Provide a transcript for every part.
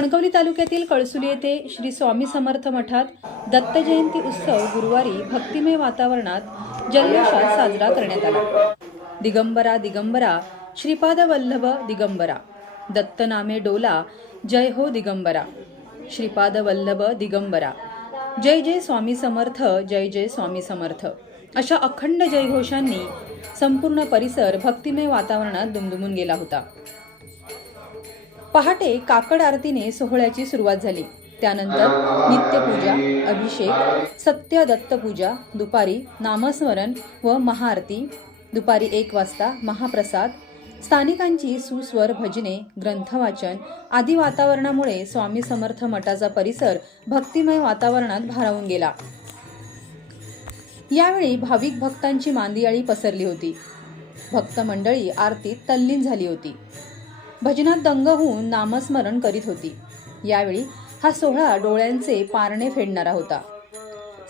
कणकवली तालुक्यातील कळसुली येथे श्री स्वामी समर्थ मठात दत्त जयंती उत्सव गुरुवारी भक्तिमय वातावरणात जल्लोषात साजरा करण्यात आला। दिगंबरा दिगंबरा श्रीपाद वल्लभ दिगंबरा, दत्त नामे डोला जय हो दिगंबरा, श्रीपाद वल्लभ दिगंबरा, जय जय स्वामी समर्थ, जय जय स्वामी समर्थ अशा अखंड जयघोषांनी संपूर्ण परिसर भक्तिमय वातावरणात दुमदुमून गेला होता। पहाटे काकड आरतीने सोहळ्याची सुरुवात झाली। त्यानंतर नित्यपूजा, अभिषेक, सत्य दत्तपूजा, दुपारी नामस्मरण व महाआरती, दुपारी 1 वाजता महाप्रसाद, स्थानिकांची सुस्वर भजने, ग्रंथवाचन आदी वातावरणामुळे स्वामी समर्थ मठाचा परिसर भक्तिमय वातावरणात भारावून गेला। यावेळी भाविक भक्तांची मांदियाळी पसरली होती। भक्त मंडळी आरतीत तल्लीन झाली होती, भजनात दंग होऊन नामस्मरण करीत होती। यावेळी हा सोहळा डोळ्यांचे पारणे फेडणारा होता।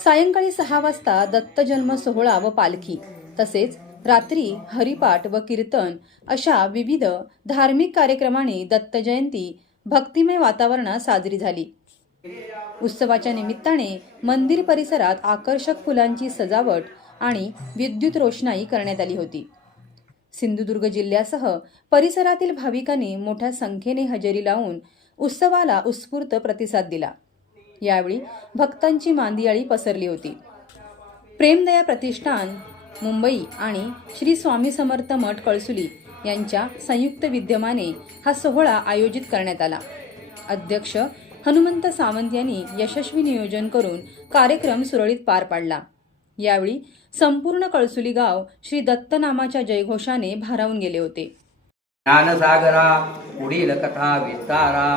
सायंकाळी 6 वाजता दत्त जन्म सोहळा व पालखी तसेच रात्री हरिपाठ व कीर्तन अशा विविध धार्मिक कार्यक्रमांनी दत्त जयंती भक्तिमय वातावरणात साजरी झाली। उत्सवाच्या निमित्ताने मंदिर परिसरात आकर्षक फुलांची सजावट आणि विद्युत रोषणाई करण्यात आली होती। सिंधुदुर्ग जिल्ह्यासह परिसरातील भाविकांनी मोठ्या संख्येने हजेरी लावून उत्सवाला उत्स्फूर्त प्रतिसाद दिला। यावेळी भक्तांची मांदियाळी पसरली होती। प्रेमदया प्रतिष्ठान मुंबई आणि श्री स्वामी समर्थ मठ कळसुली यांच्या संयुक्त विद्यमाने हा सोहळा आयोजित करण्यात आला। अध्यक्ष हनुमंत सावंत यांनी यशस्वी नियोजन करून कार्यक्रम सुरळीत पार पाडला। यावेळी संपूर्ण कळसुली गाव श्री दत्त नामाच्या जयघोषाने भारावून गेले होते। ज्ञानसागरा पुढील कथा विस्तारा,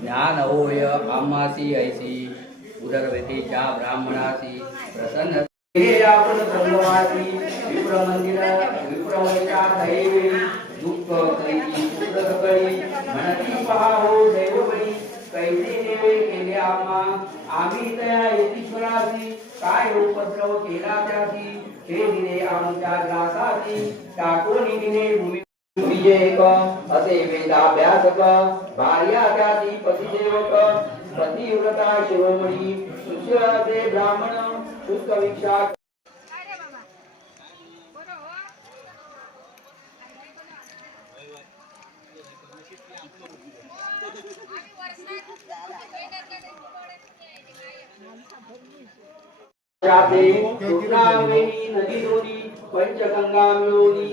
ज्ञान होय आम्हासी ऐसी, उदरवेतीच्या ब्राह्मणासी प्रसन्न हे आपण ब्रह्मवासी, विप्र मंदिर विप्रवैचा दैवी, दुःख कैची पुत्र सकळी, म्हणती पहावो दैवबळी, कैसे देवे केले आम्ही तया येतीश्वरासी, काय उपद्रव केला त्यासी, हे दिले आमच्या ग्रासासी, टाकोनी दिले भूमी विजयक, असे वेदाभ्यासक, भार्या त्याती पतिसेवक, पतिव्रता शिरोमणी, सुश्राते ब्राह्मण, शुष्क वीक्षा नदी दोनी पंचगंगा मिळोनी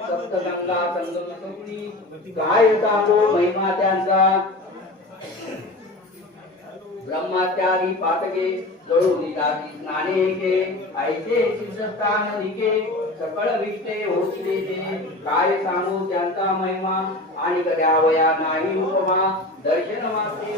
सप्तगंगा संगम संगती, काय सांगो महिमा त्यांचा, ब्रह्माचारी पातके जळून जाती स्नाने के, ऐसे सिद्धस्थान निके, सकळ विष्टे होती ते, काय सांगू त्यांचा महिमा, आणि कद्यावया नाही उपमा, दर्शन मात्रे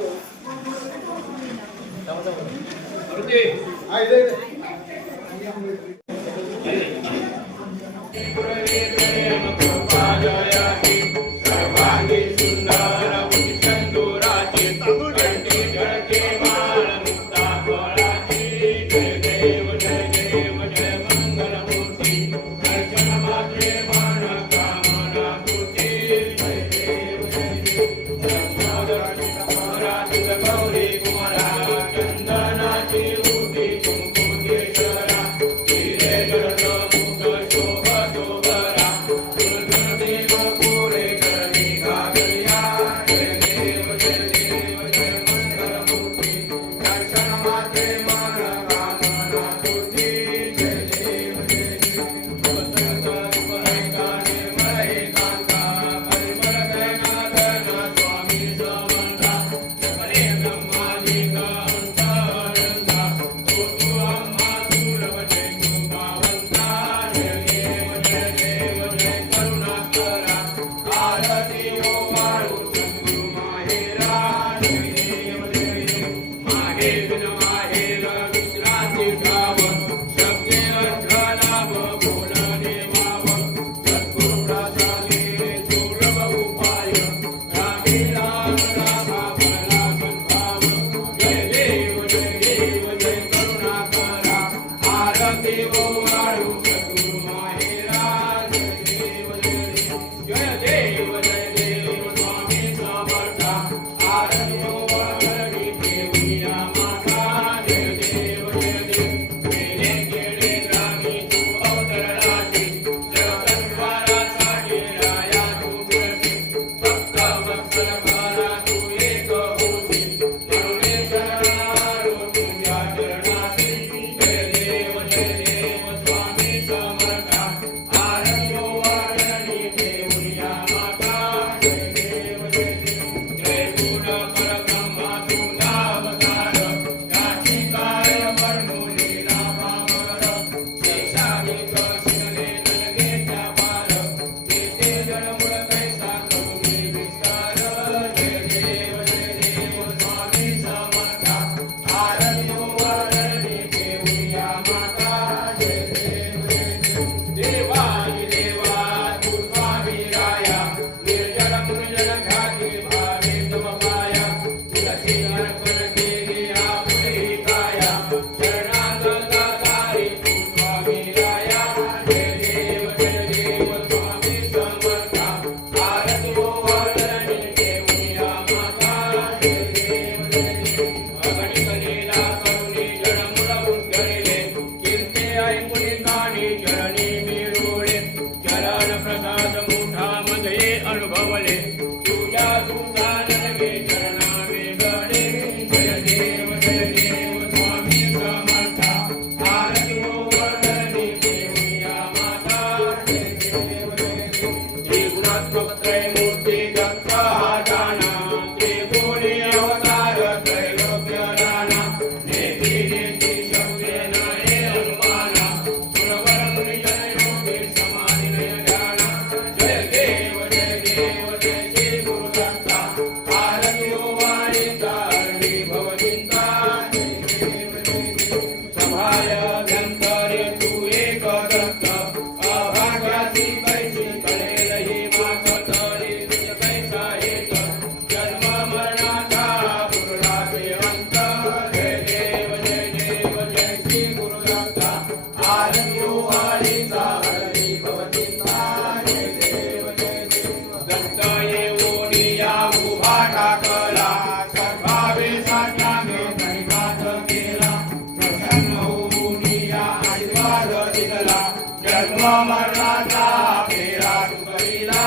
उभा टाकला सद्भावे साध्याने कणिकात केला प्रसन्न होऊन या आशीर्वाद दिला जन्म मरणाचा फेरा तुकरीला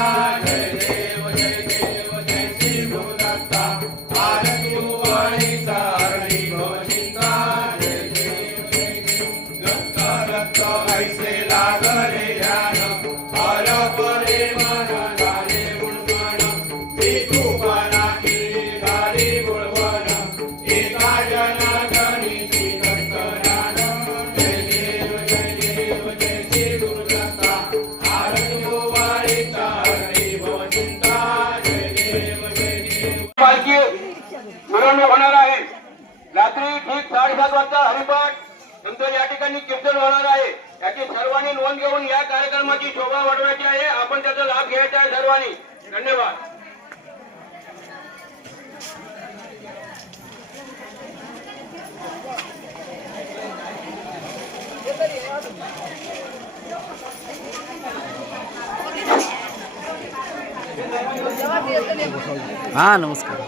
जय देव जय श्री गुरुदत्ता आरती उभळीचा हरणी भवचिंता जय देव दत्त दत्त ऐसे लागले ध्यान हर परे मन झाले गुणगण विठुपणा केली झाली गुणगण एका जनार्दनीची दत्तज्ञान जय देव जय श्री गुरुदत्ता आरती उभळीचा हरणी भवचिंता जय देव पालखी मिरवणूक होणार आहे. रात्री ठीक 7:30 वाजता हरिपाठ नंतर या ठिकाणी कीर्तन होणार आहे. याची सर्वांनी नोंद घेऊन या कार्यक्रमाची शोभा वाढवायची आहे. आपण त्याचा लाभ घ्यायचा आहे सर्वांनी. धन्यवाद. हाँ नमस्कार.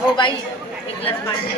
हो बाई एक ग्लास पाणी.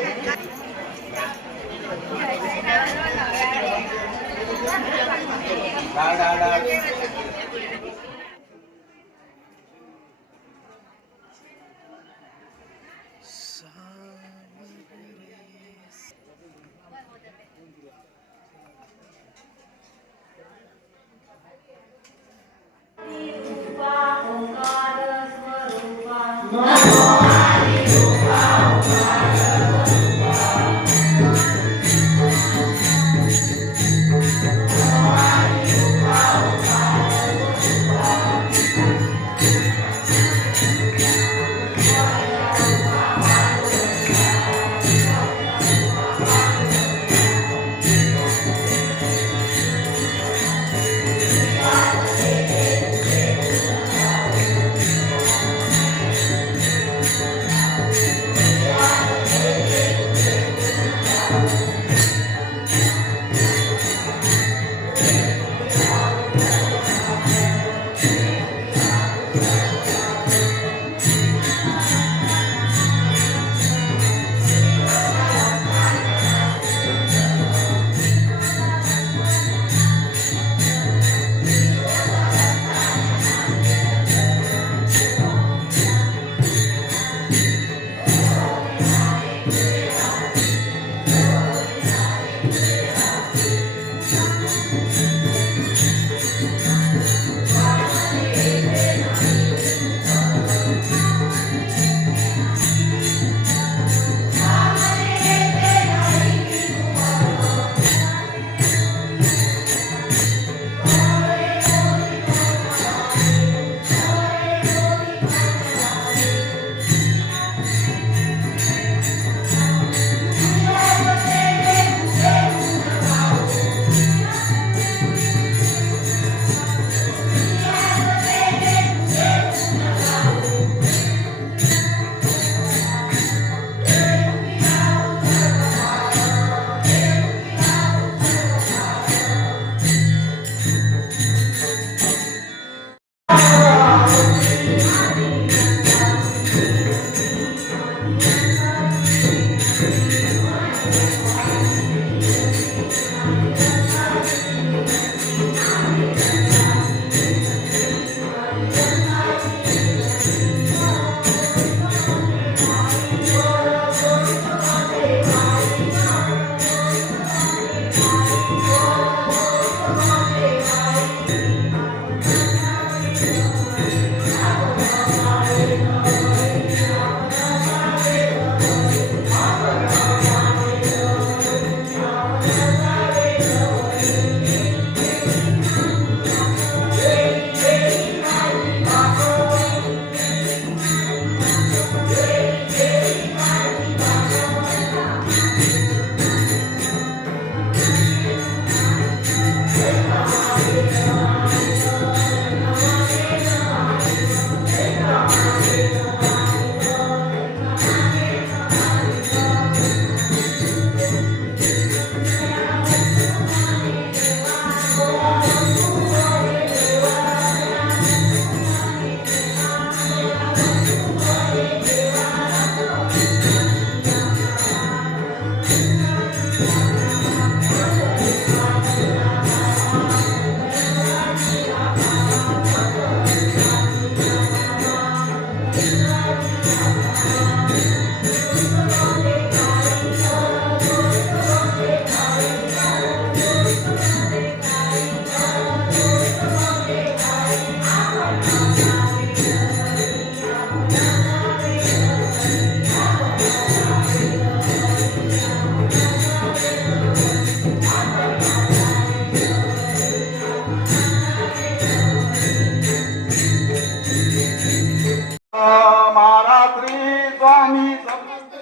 महारात्री स्वामी समर्थ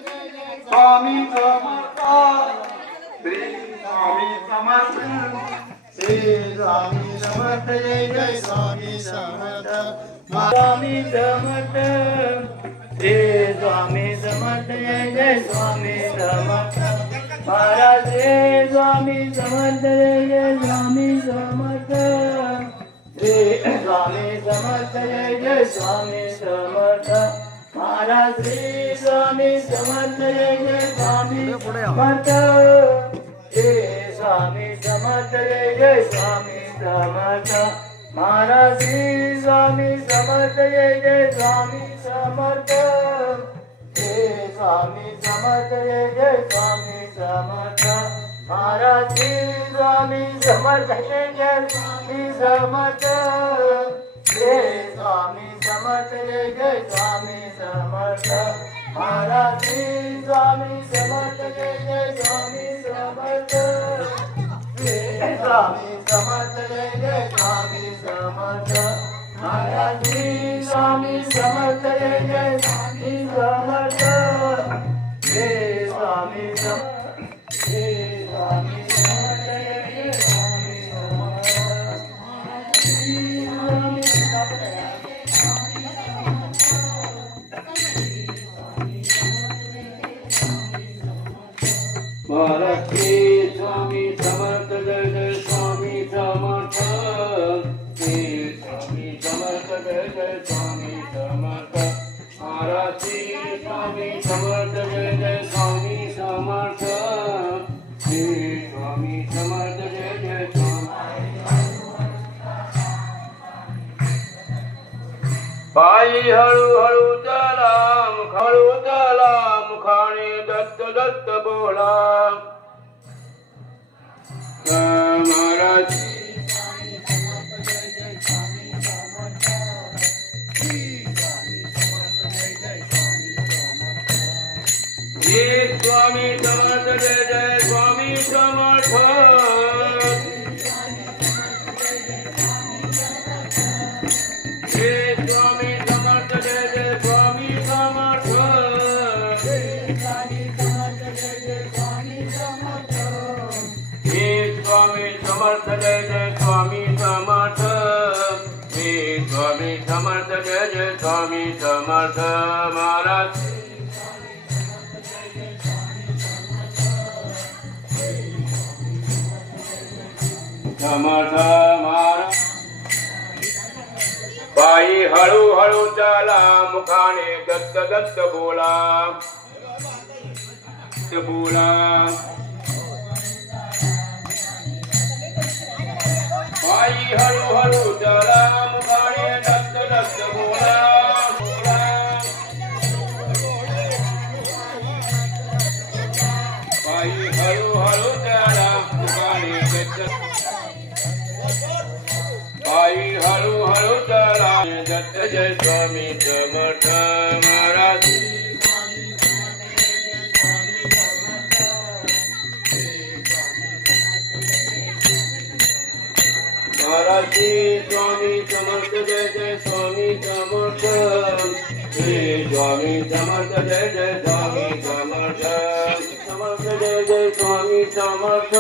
स्वामी समर्थ श्री स्वामी समर्थ श्री स्वामी समर्थ जय जय स्वामी समर्थ स्वामी समर्थ श्री स्वामी समर्थ जय जय स्वामी समर्थ महाराज श्री स्वामी समर्थ जय जय स्वामी समर्थ श्री स्वामी समर्थ जय जय स्वामी समर्थ महाराज श्री स्वामी समर्थ जय जय स्वामी समर्थ श्री स्वामी समर्थ जय जय स्वामी समर्थ महाराज श्री स्वामी समर्थ जय जय स्वामी समर्थ श्री स्वामी समर्थ जय जय स्वामी समर्थ महाराज श्री स्वामी समर्थ जय जय स्वामी समर्थ श्री स्वामी समर्थ जय जय स्वामी समर्थ महाराज श्री स्वामी समर्थ जय जय स्वामी समर्थ श्री स्वामी समर्थ जय जय स्वामी समर्थ महाराज श्री स्वामी समर्थ जय जय स्वामी समर्थ श्री स्वामी समर्थ श्री स्वामी समर्थ जय जय स्वामी समर्थ श्री स्वामी महाराज श्री स्वामी समर्थ जय जय स्वामी समर्थ श्री स्वामी समर्थ जय जय स्वामी समर्थ महाराज श्री स्वामी समर्थ जय जय स्वामी समर्थ श्री स्वामी समर्थ जय जय स्वामी पायी हळूहळू चला मुखाने दत्त दत्त बोला महाराज श्री स्वामी समर्थ जय जय स्वामी समर्थ श्री स्वामी समर्थ जय जय स्वामी समर्थ श्री स्वामी समर्थ जय जय स्वामी समर्थ श्री स्वामी समर्थ जय जय स्वामी समर्थ महाराज समर्थ महाराज पायी हळूहळू चला मुखाने दत्त दत्त बोला बोला हळू हळू चला मुखाने दत्त दत्त बोला बोला पायी हळू हळू चला मुखाने दत्त पायी हळू हळू चला दत्त जय स्वामी समर्थ महाराज महाराज स्वामी समर्थ जय जय स्वामी समर्थ श्री स्वामी समर्थ जय जय स्वामी समर्थ समर्थ जय जय स्वामी समर्थ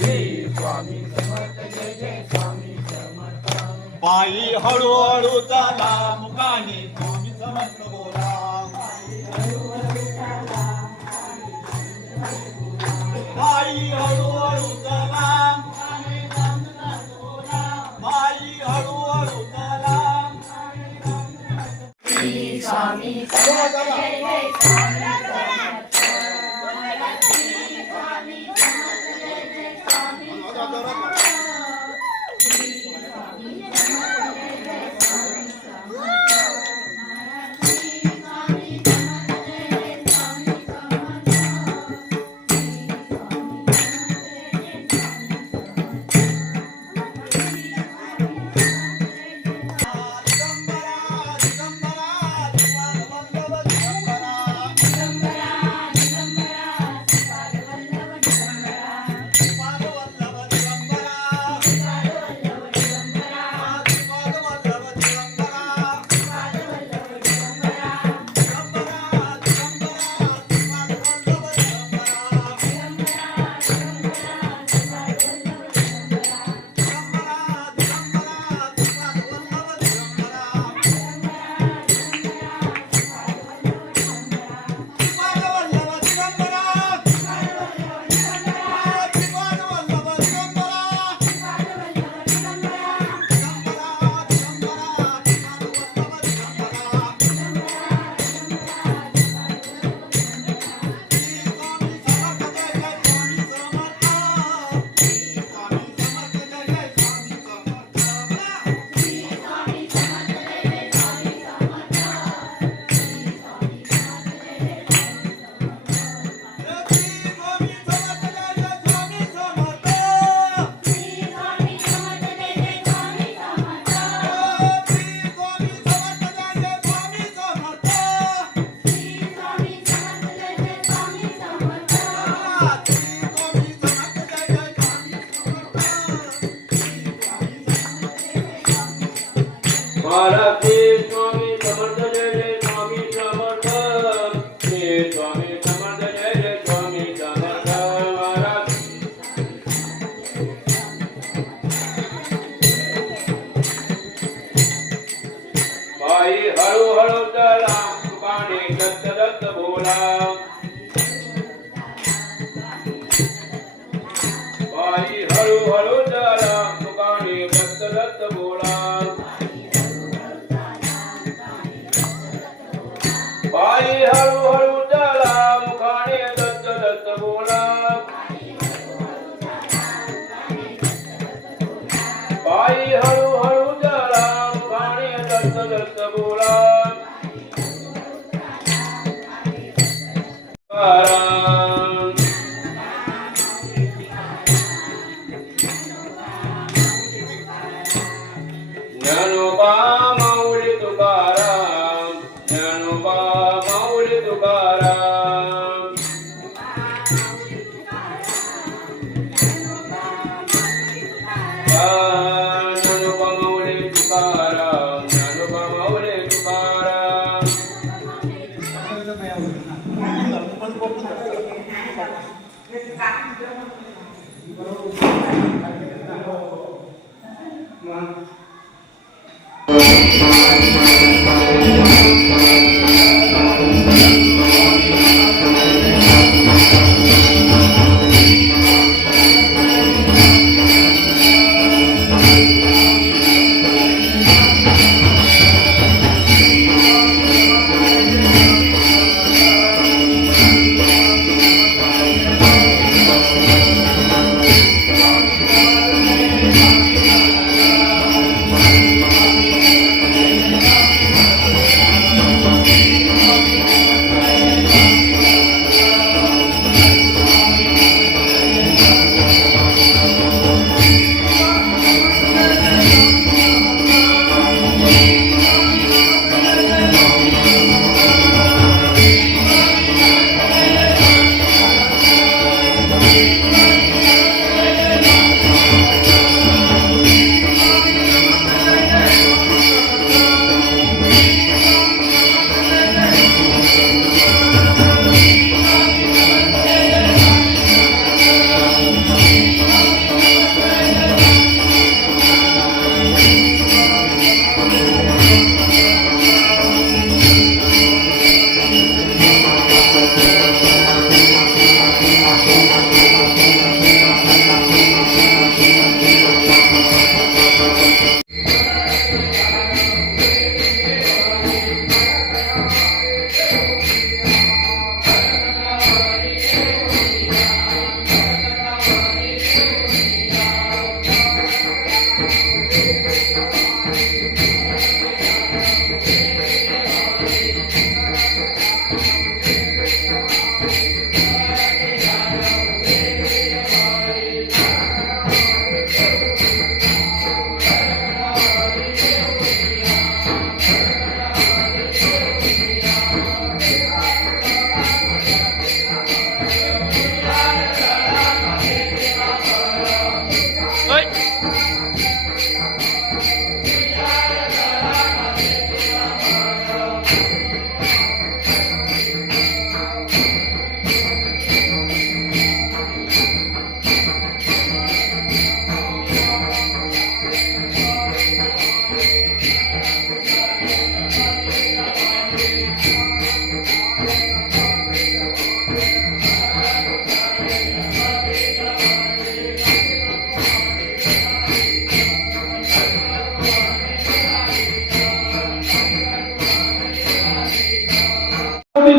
श्री स्वामी समर्थ जय जय स्वामी समर्थ पायी हळूहळू चला मुखाने स्वामी समर्थ बोला पायी हळूहळू चला पायी हळूहळू चला महाराज स्वामी समर्थ जय जय स्वामी समर्थ श्री स्वामी समर्थ जय जय स्वामी समर्थ महाराज पायी हळू हळू चला मुखाने दत्त दत्त बोला पायी हळू हळू चला मुखाने दत्त दत्त बोला पायी हळू हळू चला मुखाने दत्त दत्त बोला पायी हळू हळू चला मुखाने दत्त दत्त बोला ज्ञानोबा माऊली तुकाराम ज्ञानोबा माऊली तुकाराम ज्ञानोबा माऊली तुकाराम ज्ञानोबा माऊली तुकाराम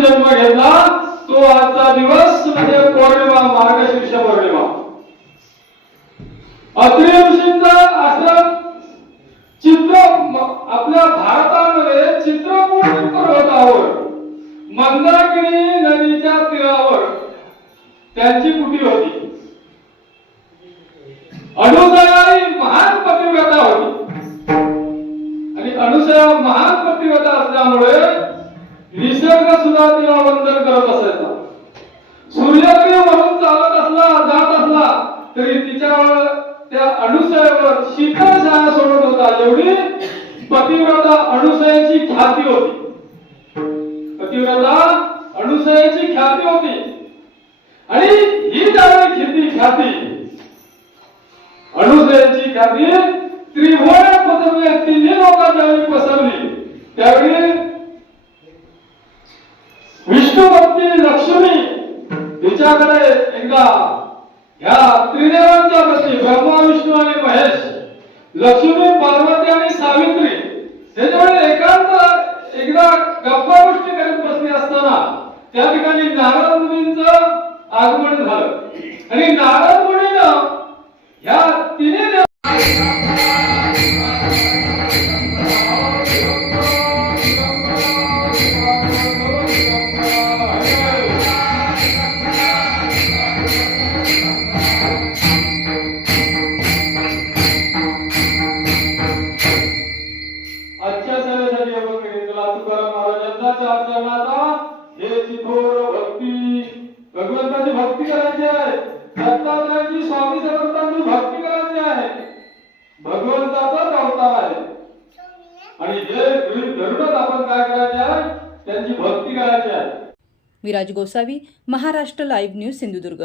जन्म घेतला तो आजचा दिवस म्हणजे पौर्णिमा, मार्गशीर्ष पौर्णिमा. अत्रि ऋषींचा आश्रम आपल्या भारतामध्ये चित्रकूट पर्वतावर मंदाकिनी नदीच्या तीरावर त्यांची कुटी होती. अनुसया ही महान पतिव्रता होती आणि अनुसया महान पतिव्रता असल्यामुळे निसर्ग सुद्धा तिला वंदन करत असायचा. सूर्य जरी वरून चालत असला, जात असला तरी तिच्यावर, त्या अनुसयावर शीतल छाया सोडत होता. एवढी पतिव्रता अनुसयाची ख्याती होती. पतिव्रता अनुसयाची ख्याती होती. आणि ही ज्यावेळी ख्याती अनुसयाची ख्याती त्रिभुवनात पसरली, तिन्ही लोकांत ज्यावेळी पसरली त्यावेळी विष्णुपत्नी लक्ष्मी हिच्याकडे एकदा ह्या त्रिदेवांच्या पती ब्रह्मा, विष्णू आणि महेश, लक्ष्मी, पार्वती आणि सावित्री त्याच्यामुळे एकदा गप्पा गोष्टी करत बसली असताना त्या ठिकाणी नारद मुनींचं आगमन झालं. आणि नारद मुनीनं ह्या तिन्ही भगवंताची भक्ती करायची आहे. दत्तात्रयाची, स्वामी समर्थांची भक्ती करायची आहे. भगवंताचाच अवतार आहे आणि हे गृहीत धरूनच आपण काय करायचे आहे, त्यांची भक्ती करायची आहे. Viraj Gosavi, Maharashtra live news, Sindhudurg.